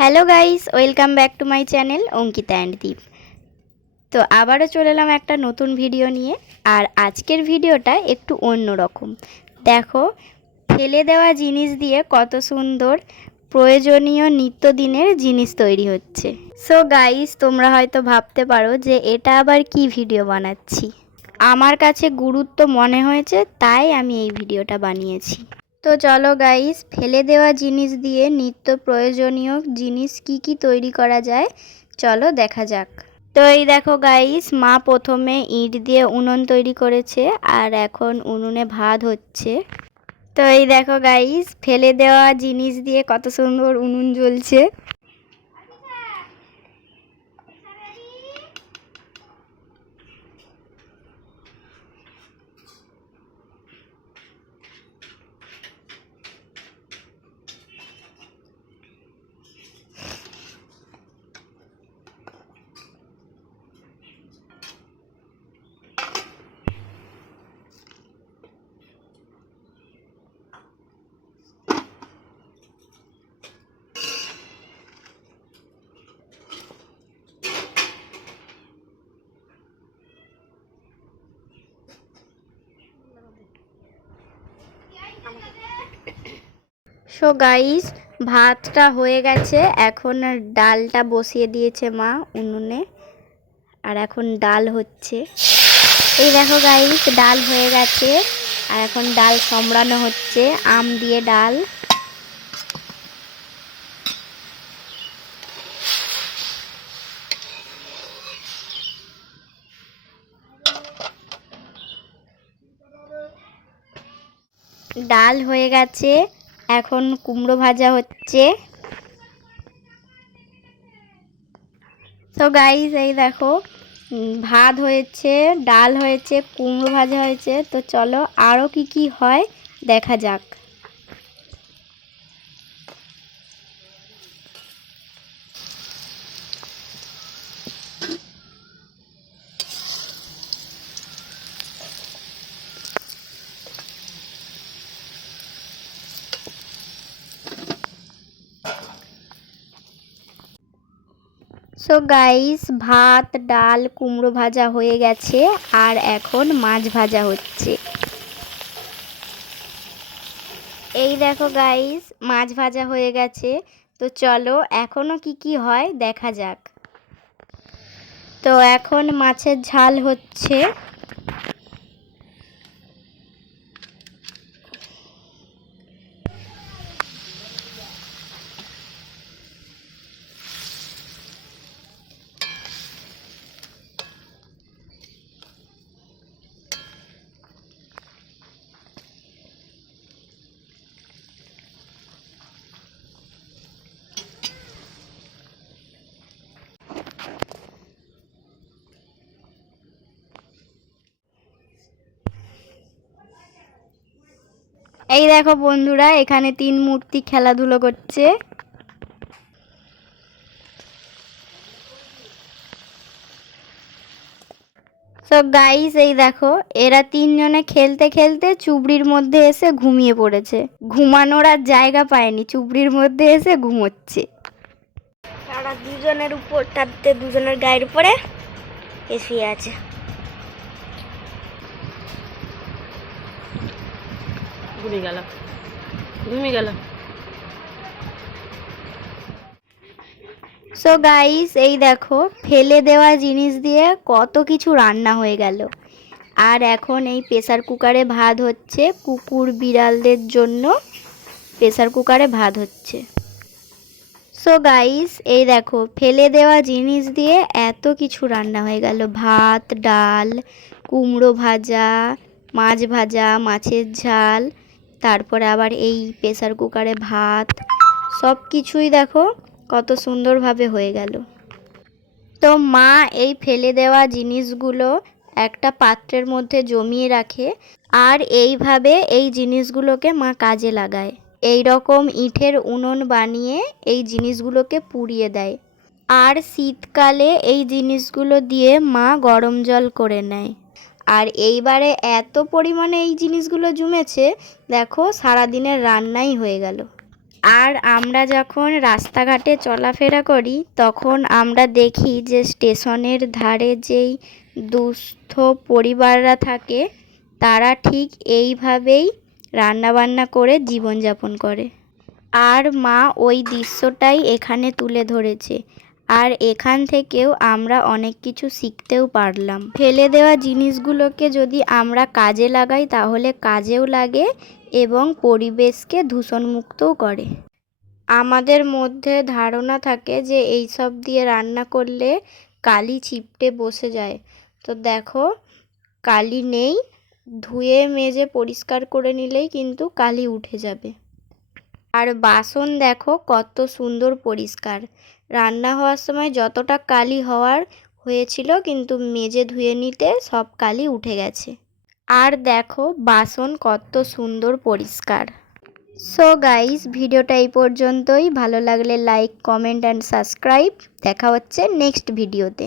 Hello guys, welcome back to my channel Ankita and Deep. তো আবারও চলে এলাম একটা নতুন ভিডিও নিয়ে। আর আজকের ভিডিওটা একটু অন্য রকম। দেখো, ফেলে দেওয়া জিনিস দিয়ে কত সুন্দর প্রয়োজনীয় নিত্যদিনের জিনিস তৈরি হচ্ছে। সো গাইস, তোমরা হয়তো ভাবতে পারো যে এটা আবার কি ভিডিও বানাচ্ছি। আমার কাছে গুরুত্ব মনে হয়েছে, তাই আমি এই ভিডিওটা বানিয়েছি। তো চলো গাইস, ফেলে দেওয়া জিনিস দিয়ে নিত্য প্রয়োজনীয় জিনিস কি তৈরি করা যায় চলো দেখা যাক। তো এই দেখো গাইস, মা প্রথমে ইট দিয়ে উনুন তৈরি করেছে আর এখন উনুনে ভাত হচ্ছে। তো এই দেখো গাইস, ফেলে দেওয়া জিনিস দিয়ে কত সুন্দর উনুন জ্বলছে। সো গাইস, ভাতটা হয়ে গেছে, এখন ডালটা বসিয়ে দিয়েছে মা উনুনে। আর এখন ডাল হচ্ছে। এই দেখো গাইস, ডাল হয়ে গেছে আর এখন ডাল সম্রানো হচ্ছে, আম দিয়ে ডাল। ডাল হয়ে গেছে, এখন কুমড়ো ভাজা হচ্ছে। তো গাইস, এই দেখো, ভাত হয়েছে, ডাল হয়েছে, কুমড়ো ভাজা হয়েছে। তো চলো আরও কি হয় দেখা যাক। সো গাইস, ভাত ডাল কুমড়ো ভাজা হয়ে গেছে আর এখন মাছ ভাজা হচ্ছে। এই দেখো গাইস, মাছ ভাজা হয়ে গেছে। তো চলো এখনো কি হয় দেখা যাক। তো এখন মাছের ঝাল হচ্ছে। এই দেখো বন্ধুরা, এখানে 3 মূর্তি খেলাধুলো করছে। সো গাইস, এই দেখো, এরা 3 জনে খেলতে খেলতে চুবড়ির মধ্যে এসে ঘুমিয়ে পড়েছে। ঘুমানোর আর জায়গা পায়নি, চুবড়ির মধ্যে এসে ঘুমোচ্ছে। ওরা দুজনের উপর, তাদের দুজনের গায়ের উপরে শুয়ে আছে। ঘুমিয়ে গেল। সো গাইস, এই দেখো, ফেলে দেওয়া জিনিস দিয়ে কত কিছু রান্না হয়ে গেল। আর এখন এই প্রেসার কুকারে ভাত হচ্ছে, কুকুর বিড়ালদের জন্য প্রেসার কুকারে ভাত হচ্ছে। সো গাইস, এই দেখো, ফেলে দেওয়া জিনিস দিয়ে এত কিছু রান্না হয়ে গেল। ভাত ডাল কুমড়ো ভাজা মাছ ভাজা মাছের ঝাল, তারপরে আবার এই প্রেসার কুকারে ভাত, সব কিছুই দেখো কত সুন্দরভাবে হয়ে গেল। তো মা এই ফেলে দেওয়া জিনিসগুলো একটা পাত্রের মধ্যে জমিয়ে রাখে আর এইভাবে এই জিনিসগুলোকে মা কাজে লাগায়। এই রকম ইটের উনুন বানিয়ে এই জিনিসগুলোকে পুড়িয়ে দেয়। আর শীতকালে এই জিনিসগুলো দিয়ে মা গরম জল করে নেয়। আর এইবারে এত পরিমাণে এই জিনিসগুলো জমেছে, দেখো সারাদিনের রান্নাই হয়ে গেল। আর আমরা যখন রাস্তাঘাটে চলাফেরা করি তখন আমরা দেখি যে স্টেশনের ধারে যেই দুস্থ পরিবাররা থাকে তারা ঠিক এইভাবেই রান্নাবান্না করে জীবনযাপন করে। আর মা ওই দৃশ্যটাই এখানে তুলে ধরেছে। আর এখান থেকেও আমরা অনেক কিছু শিখতেও পারলাম। ফেলে দেওয়া জিনিসগুলোকে যদি আমরা কাজে লাগাই তাহলে কাজেও লাগে এবং পরিবেশকে দূষণমুক্তও করে। আমাদের মধ্যে ধারণা থাকে যে এইসব দিয়ে রান্না করলে কালি ছিপটে বসে যায়। তো দেখো, কালি নেই, ধুয়ে মেজে পরিষ্কার করে নিলেই কিন্তু কালি উঠে যাবে। আর বাসন দেখো কত সুন্দর পরিষ্কার। রান্না হওয়ার সময় যতটা কালি হওয়ার হয়েছিল কিন্তু মেজে ধুয়ে নিতে সব কালি উঠে গেছে। আর দেখো বাসন কত সুন্দর পরিষ্কার। সো গাইস, ভিডিওটা এই পর্যন্তই। ভালো লাগলে লাইক, কমেন্ট অ্যান্ড সাবস্ক্রাইব। দেখা হচ্ছে নেক্সট ভিডিওতে।